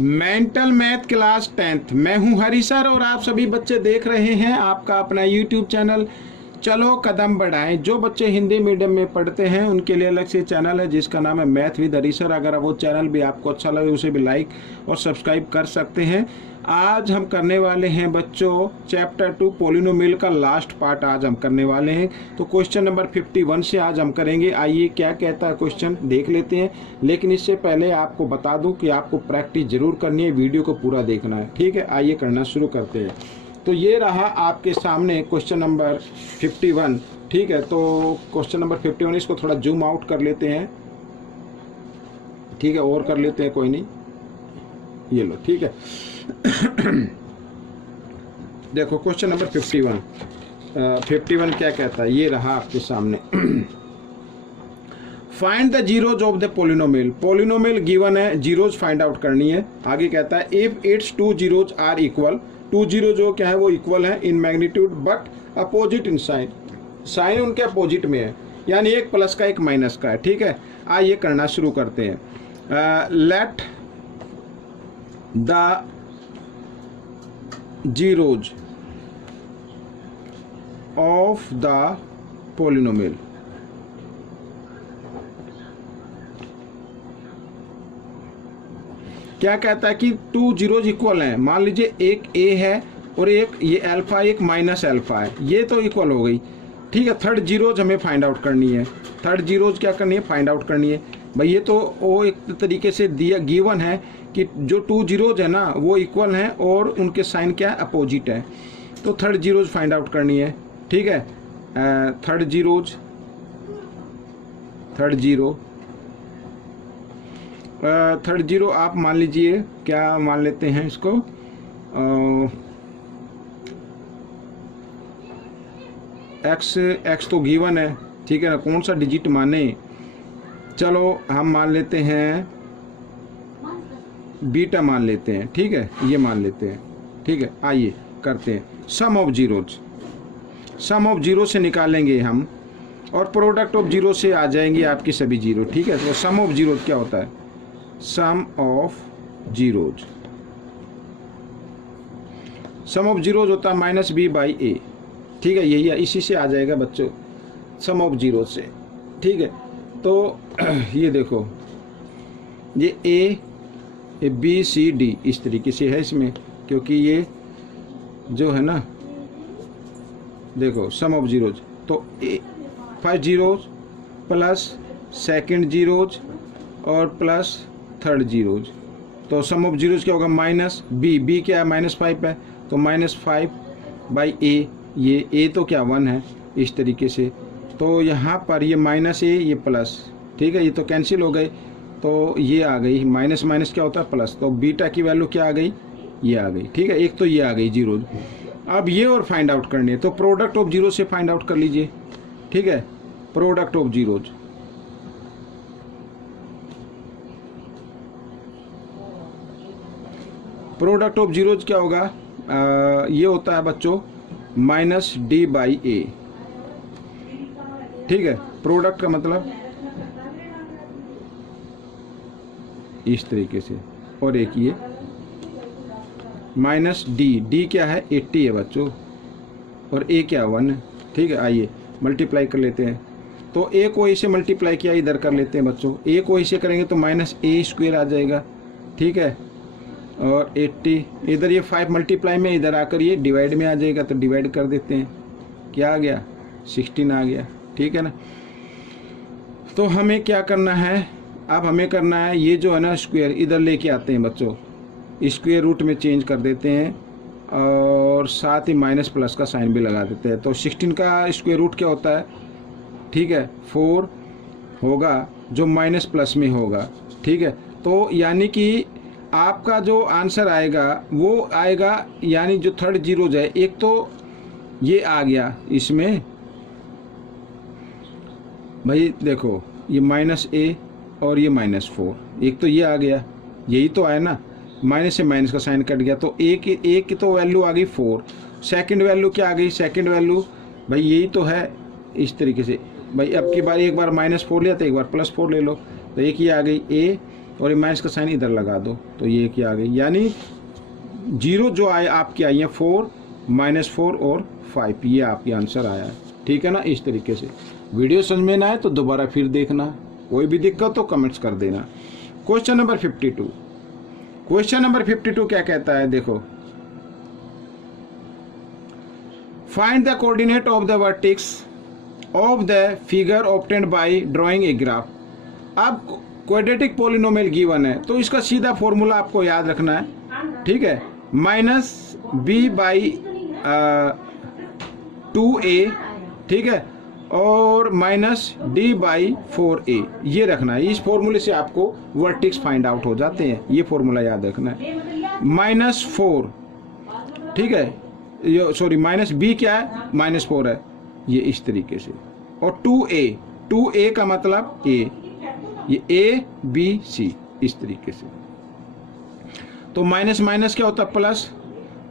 Mental math class 10th। मैं हूं हरी sir और आप सभी बच्चे देख रहे हैं आपका अपना यूट्यूब चैनल चलो कदम बढ़ाएं। जो बच्चे हिंदी मीडियम में पढ़ते हैं उनके लिए अलग से चैनल है जिसका नाम है मैथ विद हरी सर। अगर वो चैनल भी आपको अच्छा लगे उसे भी लाइक और सब्सक्राइब कर सकते हैं। आज हम करने वाले हैं बच्चों चैप्टर 2 पोलिनोमियल का लास्ट पार्ट आज हम करने वाले हैं। तो क्वेश्चन नंबर 51 से आज हम करेंगे। आइए क्या कहता है क्वेश्चन देख लेते हैं। लेकिन इससे पहले आपको बता दूं कि आपको प्रैक्टिस जरूर करनी है, वीडियो को पूरा देखना है, ठीक है। आइए करना शुरू करते हैं। तो ये रहा आपके सामने क्वेश्चन नंबर 51, ठीक है। तो क्वेश्चन नंबर 51 इसको थोड़ा जूम आउट कर लेते हैं, ठीक है, और कर लेते हैं, कोई नहीं, ये लो, ठीक है। देखो क्वेश्चन नंबर 51 क्या कहता है, ये रहा आपके सामने। Find the zeros of the polynomial. Polynomial given है, जीरोज फाइंड आउट करनी है। आगे कहता है if it's two zeros are equal, two zero जो क्या है वो इक्वल है in magnitude but opposite in sign, sign उनके अपोजिट में है, यानी एक प्लस का एक माइनस का है, ठीक है। आइए करना शुरू करते हैं। Let the zeros of the polynomial, क्या कहता है कि टू जीरोज इक्वल हैं। मान लीजिए एक ए है और एक ये अल्फा, एक माइनस अल्फा है, ये तो इक्वल हो गई, ठीक है। थर्ड जीरोज हमें फाइंड आउट करनी है। थर्ड जीरोज क्या करनी है, फाइंड आउट करनी है भाई। ये तो वो एक तरीके से दिया गिवन है कि जो टू जीरोज है ना वो इक्वल हैं और उनके साइन क्या है, अपोजिट है। तो थर्ड जीरोज फाइंड आउट करनी है, ठीक है। थर्ड जीरो आप मान लीजिए, क्या मान लेते हैं इसको, एक्स तो गिवन है, ठीक है ना, कौन सा डिजिट माने, चलो हम मान लेते हैं बीटा मान लेते हैं, ठीक है, ये मान लेते हैं, ठीक है। आइए करते हैं sum of zeros. Sum of zero से निकालेंगे हम और प्रोडक्ट ऑफ जीरो से आ जाएंगे आपकी सभी जीरो, ठीक है। तो सम ऑफ जीरोज क्या होता है, sum of zeros, sum of zeros होता है माइनस बी बाई ए, ठीक है। यही है, इसी से आ जाएगा बच्चों सम ऑफ जीरोज से, ठीक है। तो ये देखो, ये ए बी सी डी इस तरीके से है इसमें, क्योंकि ये जो है ना, देखो सम ऑफ जीरोज, तो first zeros plus second zeros और प्लस थर्ड जीरोज, तो सम ऑफ जीरोज क्या होगा, माइनस बी क्या है, -5 है, तो -5 बाई ए, ये ए तो क्या 1 है, इस तरीके से। तो यहाँ पर ये माइनस ए, ये प्लस, ठीक है, ये तो कैंसिल हो गए, तो ये आ गई माइनस माइनस क्या होता है प्लस, तो बीटा की वैल्यू क्या आ गई, ये आ गई, ठीक है। एक तो ये आ गई जीरोज। अब ये और फाइंड आउट करनी है, तो प्रोडक्ट ऑफ जीरो से फाइंड आउट कर लीजिए, ठीक है। Product of zeros, product of zeros क्या होगा, ये होता है बच्चों माइनस डी बाई ए, ठीक है। प्रोडक्ट का मतलब इस तरीके से, और एक ये माइनस डी क्या है 80 है बच्चों, और ए क्या 1 है, ठीक है। आइए मल्टीप्लाई कर लेते हैं, तो ए को ए से मल्टीप्लाई किया इधर कर लेते हैं बच्चों, ए को ए से करेंगे तो माइनस ए स्क्वायर आ जाएगा, ठीक है। और 80 इधर, ये 5 मल्टीप्लाई में इधर आकर ये डिवाइड में आ जाएगा, तो डिवाइड कर देते हैं, क्या आ गया 16 आ गया, ठीक है ना। तो हमें क्या करना है, अब हमें करना है ये जो है ना स्क्वायर इधर लेके आते हैं बच्चों, स्क्वायर रूट में चेंज कर देते हैं और साथ ही माइनस प्लस का साइन भी लगा देते हैं। तो 16 का स्क्वायर रूट क्या होता है, ठीक है, 4 होगा जो माइनस प्लस में होगा, ठीक है। तो यानी कि आपका जो आंसर आएगा वो आएगा, यानी जो थर्ड जीरोज है, एक तो ये आ गया इसमें भाई, देखो ये माइनस ए और ये -4, एक तो ये आ गया, यही तो आया ना, माइनस से माइनस का साइन कट गया, तो एक की तो वैल्यू आ गई 4। सेकंड वैल्यू क्या आ गई, सेकंड वैल्यू भाई यही तो है, इस तरीके से भाई। अब की बार एक बार -4 लिया तो एक बार +4 ले लो, तो एक ये आ गई ए और ये माइनस का साइन इधर लगा दो, तो ये क्या आ गई, यानी जीरो जो आए आपके आई है 4, -4 और 5, ये आपके आंसर आया है। ठीक है ना। इस तरीके से वीडियो समझ में ना आए तो दोबारा फिर देखना, कोई भी दिक्कत तो कमेंट्स कर देना। क्वेश्चन नंबर 52, क्वेश्चन नंबर 52 क्या कहता है, देखो, find the coordinate of the vertex of the figure obtained by drawing a graph. अब क्वाड्रेटिक पॉलिनोमियल गिवन है तो इसका सीधा फॉर्मूला आपको याद रखना है, ठीक है, -b/2a, ठीक है, और -d/4a, ये रखना है। इस फॉर्मूले से आपको वर्टेक्स फाइंड आउट हो जाते हैं, ये फॉर्मूला याद रखना है। -4, ठीक है, ये सॉरी -b क्या है, -4 है, ये इस तरीके से, और 2a का मतलब a, ये a b c, इस तरीके से। तो माइनस माइनस क्या होता है प्लस,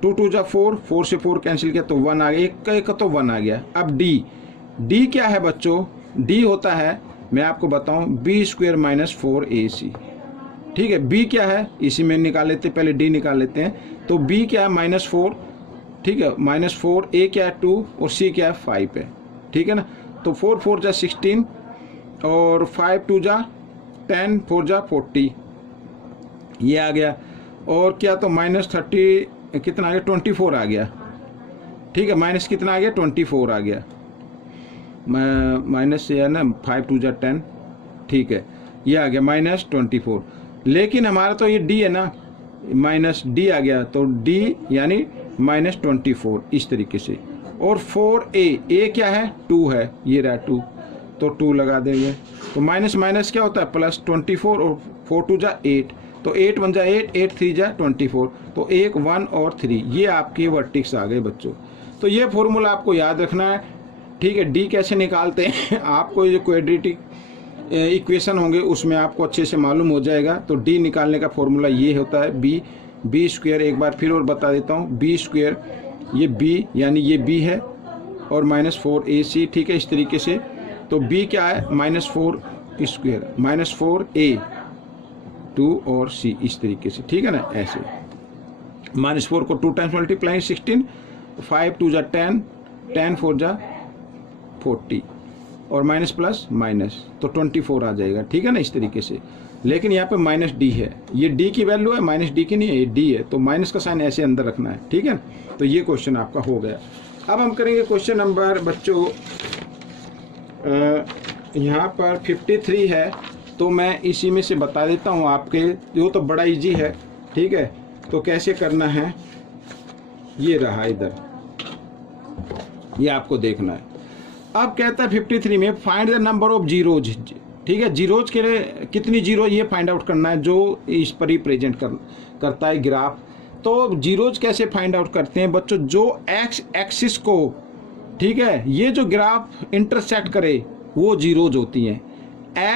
2 2 जा 4, 4 से 4 कैंसिल किया तो 1 आ गया, एक का तो 1 आ गया। अब d क्या है बच्चों, d होता है, मैं आपको बताऊं, b² - 4ac, ठीक है। b क्या है, इसी में निकाल लेते हैं, पहले d निकाल लेते हैं। तो b क्या है, -4, ठीक है, -4, a क्या है 2 और c क्या है 5 है, ठीक है ना। तो 4 4 जा 16 और 5 2 जा 10, 4 जा 40, ये आ गया। और क्या, तो -30 कितना आ गया, 24 आ गया, ठीक है, माइनस कितना आ गया, 24 आ गया, माइनस से है ना, 5 2 जा 10, ठीक है, ये आ गया -24। लेकिन हमारा तो ये d है ना, -d आ गया, तो d यानी -24, इस तरीके से। और 4a क्या है, 2 है, ये रहा 2, तो 2 लगा देंगे। तो माइनस माइनस क्या होता है प्लस, 24 और 4 2 जा 8, तो 8 1 जा 8, 8 3 जा 24, तो 1 1 और 3, ये आपके वर्टेक्स आ गए बच्चों। तो ये फॉर्मूला आपको याद रखना है, ठीक है। डी कैसे निकालते हैं आपको, ये जो क्वाड्रेटिक इक्वेशन होंगे उसमें आपको अच्छे से मालूम हो जाएगा। तो डी निकालने का फॉर्मूला ये होता है, b², एक बार फिर और बता देता हूँ, b², ये b यानी ये b है, और -4ac, ठीक है, इस तरीके से। तो b क्या है, -4² -4a 2 और c, इस तरीके से, ठीक है ना, ऐसे। -4 को 2 टाइम्स मल्टीप्लाई 16, 5 2 जा 10, 10 4 जा 40, और माइनस प्लस माइनस, तो 24 आ जाएगा, ठीक है ना, इस तरीके से। लेकिन यहाँ पे -d है, ये d की वैल्यू है, -d की नहीं है, ये d है, तो माइनस का साइन ऐसे अंदर रखना है, ठीक है। तो ये क्वेश्चन आपका हो गया। अब हम करेंगे क्वेश्चन नंबर बच्चों, यहाँ पर 53 है, तो मैं इसी में से बता देता हूँ आपके, वो तो बड़ा इजी है, ठीक है। तो कैसे करना है, ये रहा इधर, ये आपको देखना है। अब कहता है 53 में find the number of zeros, ठीक है, जीरोज के लिए कितनी जीरो ये फाइंड आउट करना है, जो इस पर ही प्रेजेंट करता है ग्राफ। तो जीरोज कैसे फाइंड आउट करते हैं बच्चों, जो एक्स एक्सिस को, ठीक है, ये जो ग्राफ इंटरसेक्ट करे वो जीरोज होती हैं।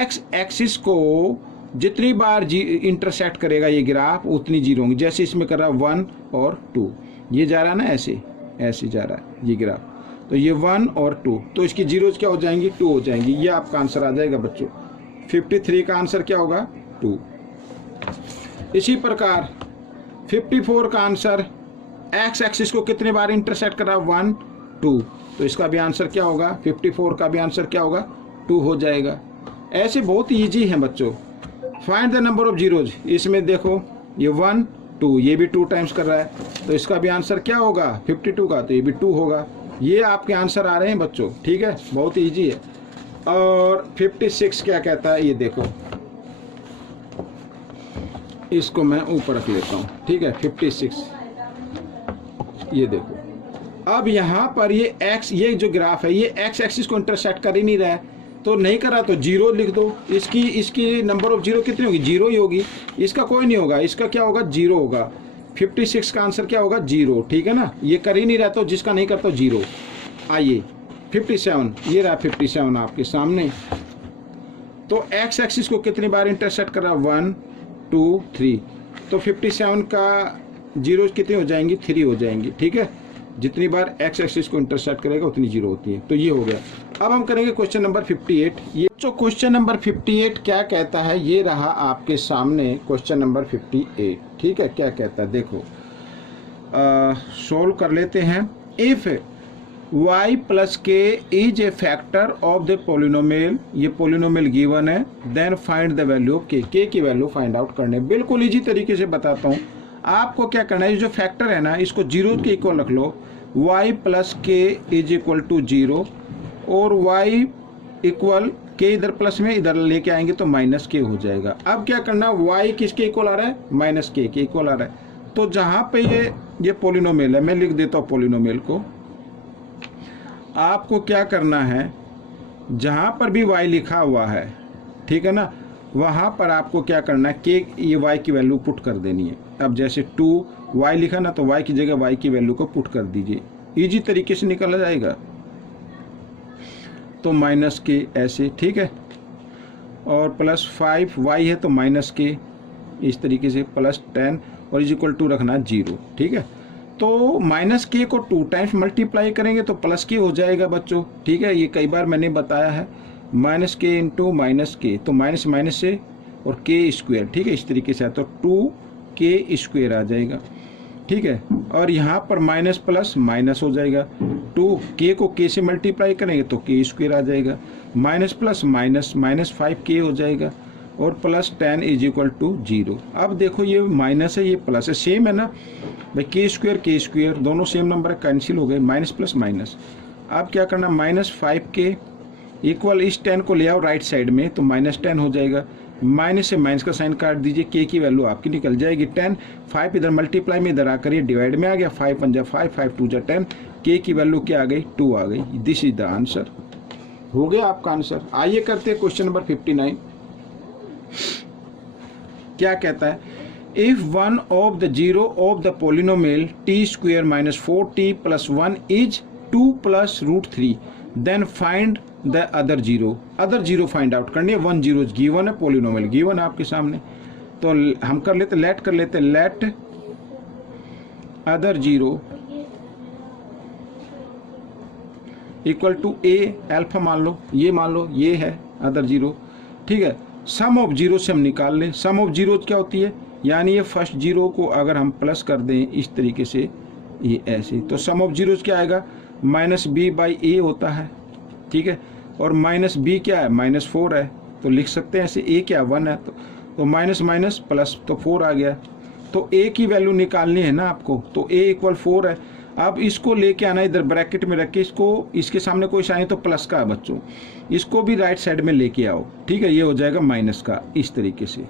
एक्स एक्सिस को जितनी बार इंटरसेक्ट करेगा ये ग्राफ उतनी जीरो होंगी। जैसे इसमें कर रहा है 1 और 2, ये जा रहा है ना, ऐसे ऐसे जा रहा है ये ग्राफ, तो ये 1 और 2, तो इसकी जीरोज क्या हो जाएंगी, 2 हो जाएंगी। ये आपका आंसर आ जाएगा बच्चों, 53 का आंसर क्या होगा, 2। इसी प्रकार 54 का आंसर, एक्स एक्सिस को कितने बार इंटरसेक्ट करा, 1 2, तो इसका भी आंसर क्या होगा, 54 का भी आंसर क्या होगा, 2 हो जाएगा। ऐसे बहुत ईजी है बच्चों। Find the number of zeros, इसमें देखो ये 1 2, ये भी 2 टाइम्स कर रहा है, तो इसका भी आंसर क्या होगा 52 का, तो ये भी 2 होगा। ये आपके आंसर आ रहे हैं बच्चों, ठीक है, बहुत ईजी है। और 56 क्या कहता है, ये देखो, इसको मैं ऊपर रख लेता हूँ, ठीक है, 56, ये देखो। अब यहाँ पर ये x, ये जो ग्राफ है ये x एक्सिस को इंटरसेक्ट कर ही नहीं रहा है, तो नहीं करा तो 0 लिख दो। इसकी नंबर ऑफ जीरो कितनी होगी, 0 ही होगी, इसका कोई नहीं होगा, इसका क्या होगा, 0 होगा। 56 का आंसर क्या होगा, 0, ठीक है ना, ये कर ही नहीं रहा, तो जिसका नहीं करता 0। आइए 57, ये रहा 57 आपके सामने। तो x एक्सिस को कितनी बार इंटरसेक्ट कर रहा, 1 2 3, तो 57 का जीरो कितनी हो जाएंगी, 3 हो जाएंगी, ठीक है। जितनी बार x एक्सिस को इंटरसेक्ट करेगा उतनी जीरो होती है, तो ये हो गया। अब हम करेंगे क्वेश्चन नंबर 58। ये जो क्वेश्चन नंबर 58 क्या कहता है, ये रहा आपके सामने क्वेश्चन नंबर 58। ठीक है, क्या कहता है देखो, सोल्व कर लेते हैं। If y plus k is a factor of the polynomial, ये पोलिनोमियल गिवन है, then find the value of k की वैल्यू फाइंड आउट करने। बिल्कुल इजी तरीके से बताता हूँ। आपको क्या करना है, जो फैक्टर है ना, इसको जीरो के इक्वल रख लो। y plus k is equal to 0 और y इक्वल के इधर प्लस में इधर लेके आएंगे तो माइनस के हो जाएगा। अब क्या करना, y किसके इक्वल आ रहा है, माइनस के इक्वल आ रहा है। तो जहाँ पे ये पोलिनोमियल है, मैं लिख देता हूँ पोलिनोमियल को। आपको क्या करना है, जहाँ पर भी y लिखा हुआ है, ठीक है ना, वहाँ पर आपको क्या करना है, के ये y की वैल्यू पुट कर देनी है। अब जैसे 2y लिखा ना, तो y की जगह y की वैल्यू को पुट कर दीजिए, इजी तरीके से निकल जाएगा। तो माइनस के ऐसे, ठीक है, और प्लस 5y है तो माइनस के, इस तरीके से प्लस 10 और इज इक्वल टू रखना 0। ठीक है, तो माइनस के को 2 टाइम्स मल्टीप्लाई करेंगे तो प्लस के हो जाएगा बच्चों। ठीक है, ये कई बार मैंने बताया है, माइनस के इंटू माइनस के, तो माइनस माइनस से और के स्क्वायर। ठीक है, इस तरीके से तो 2k स्क्वायर आ जाएगा। ठीक है, और यहाँ पर माइनस प्लस माइनस हो जाएगा, 2k को k से मल्टीप्लाई करेंगे तो k स्क्वायर आ जाएगा, minus plus minus minus 5k हो जाएगा, और प्लस 10 इज इक्वल टू 0। अब देखो ये माइनस है, ये प्लस है, सेम है ना भाई, के स्क्वायर दोनों सेम नंबर कैंसिल हो गए, माइनस प्लस माइनस। अब क्या करना, माइनस 5k इक्वल इस 10 को ले आओ राइट साइड में तो माइनस 10 हो जाएगा, माइनस से माइनस का साइन काट दीजिए, के की वैल्यू आपकी निकल जाएगी 10। 5 इधर मल्टीप्लाई में इधर आकर ये डिवाइड में आ गया, 5 पंजा 5, 5 टू जा 10, के की वैल्यू क्या आ गई, 2 आ गई। दिस इज द आंसर, हो गया आपका आंसर। आइए करते हैं क्वेश्चन नंबर 59। क्या कहता है, if one of the zero of the polynomial t square minus 4t plus 1 is 2 plus root 3, then find the other zero. Other zero find out करनी है। 1 जीरो गिवन है, पोलिनोमियल गिवन है आपके सामने, तो हम कर लेते, लेट कर लेते, let other zero equal to a, alpha मान लो, ये मान लो ये है अदर जीरो। ठीक है, सम ऑफ जीरो से हम निकाल लें। सम ऑफ जीरो क्या होती है, यानी ये फर्स्ट जीरो को अगर हम प्लस कर दें इस तरीके से, ये ऐसे, तो सम ऑफ जीरोज क्या आएगा, माइनस बी बाई ए होता है। ठीक है, और माइनस बी क्या है, माइनस 4 है, तो लिख सकते हैं ऐसे, ए क्या 1 है, तो माइनस माइनस प्लस तो 4 आ गया। तो ए की वैल्यू निकालनी है ना आपको, तो ए इक्वल 4 है। अब इसको लेके आना इधर ब्रैकेट में रख के, इसको इसके सामने कोई साइन तो प्लस का है बच्चों, इसको भी राइट साइड में लेके आओ। ठीक है, ये हो जाएगा माइनस का, इस तरीके से।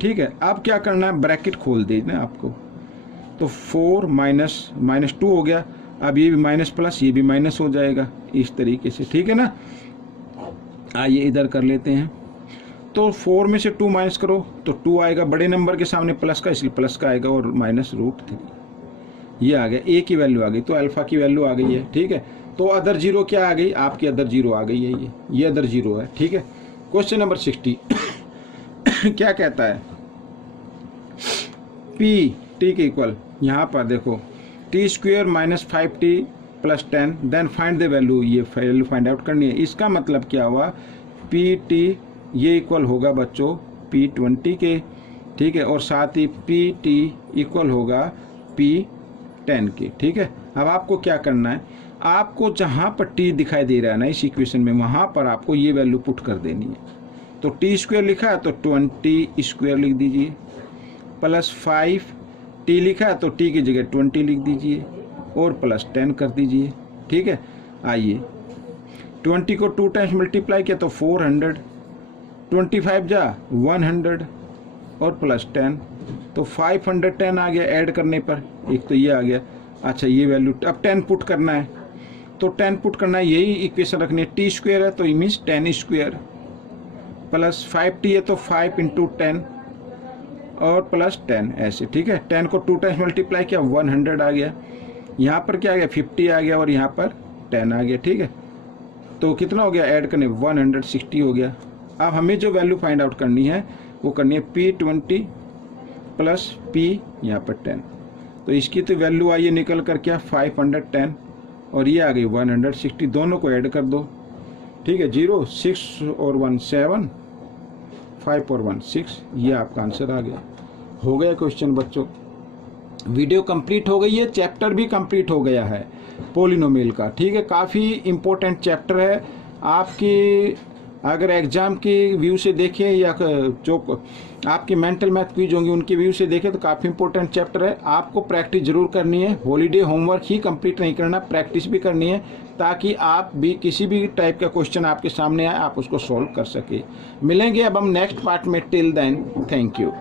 ठीक है, अब क्या करना है, ब्रैकेट खोल देना आपको, तो 4 माइनस माइनस 2 हो गया। अब ये भी माइनस प्लस, ये भी माइनस हो जाएगा इस तरीके से। ठीक है ना, आइए इधर कर लेते हैं। तो 4 में से 2 माइनस करो तो 2 आएगा, बड़े नंबर के सामने प्लस का, इसलिए प्लस का आएगा, और माइनस रूट 3 ये आ गया, ए की वैल्यू आ गई, तो अल्फा की वैल्यू आ गई है। ठीक है, तो अदर जीरो क्या आ गई, आपकी अदर जीरो आ गई है, ये अदर जीरो है। ठीक है, क्वेश्चन नंबर 60 क्या कहता है, पी टी के इक्वल, यहाँ पर देखो t square minus 5t plus 10, then find the value, ये वैल्यू फाइंड आउट करनी है। इसका मतलब क्या हुआ, पी टी ये इक्वल होगा बच्चों पी 20 के। ठीक है, और साथ ही पी टी इक्वल होगा पी 10 के। ठीक है, अब आपको क्या करना है, आपको जहाँ पर टी दिखाई दे रहा है ना इस इक्वेशन में, वहाँ पर आपको ये वैल्यू पुट कर देनी है। तो टी स्क्वायर लिखा है तो 20 स्क्वायर लिख दीजिए, प्लस 5 टी लिखा है तो टी की जगह 20 लिख दीजिए, और प्लस 10 कर दीजिए। ठीक है, आइए 20 को 2 टाइम्स मल्टीप्लाई किया तो 400, 25 जा 100 और प्लस 10, तो 510 आ गया ऐड करने पर, एक तो ये आ गया। अच्छा, ये वैल्यू अब 10 पुट करना है, तो 10 पुट करना है, यही इक्वेशन रखनी है। टी स्क्वायर है तो ये मीन्स 10 स्क्वायर, प्लस 5t है तो 5 इंटू 10 और प्लस 10 ऐसे। ठीक है, 10 को 2 टाइम्स मल्टीप्लाई किया 100 आ गया, यहाँ पर क्या आ गया 50 आ गया, और यहाँ पर 10 आ गया। ठीक है, तो कितना हो गया ऐड करने 160 हो गया। अब हमें जो वैल्यू फाइंड आउट करनी है वो करनी है P20 प्लस P यहाँ पर 10, तो इसकी तो वैल्यू आई है निकल कर क्या 510। और ये आ गई 160, दोनों को ऐड कर दो, ठीक है। 0 6 और 1 7, 5 और 1 6, ये आपका आंसर आ गया। हो गया क्वेश्चन बच्चों। वीडियो कंप्लीट हो गई है, चैप्टर भी कंप्लीट हो गया है पोलिनोमियल का, ठीक है। काफ़ी इम्पोर्टेंट चैप्टर है आपकी, अगर एग्जाम की व्यू से देखें या जो आपकी मेंटल मैथ क्विज होंगी उनकी व्यू से देखें तो काफ़ी इंपॉर्टेंट चैप्टर है। आपको प्रैक्टिस जरूर करनी है, हॉलीडे होमवर्क ही कंप्लीट नहीं करना, प्रैक्टिस भी करनी है, ताकि आप भी किसी भी टाइप का क्वेश्चन आपके सामने आए आप उसको सॉल्व कर सके। मिलेंगे अब हम नेक्स्ट पार्ट में, टिल देन थैंक यू।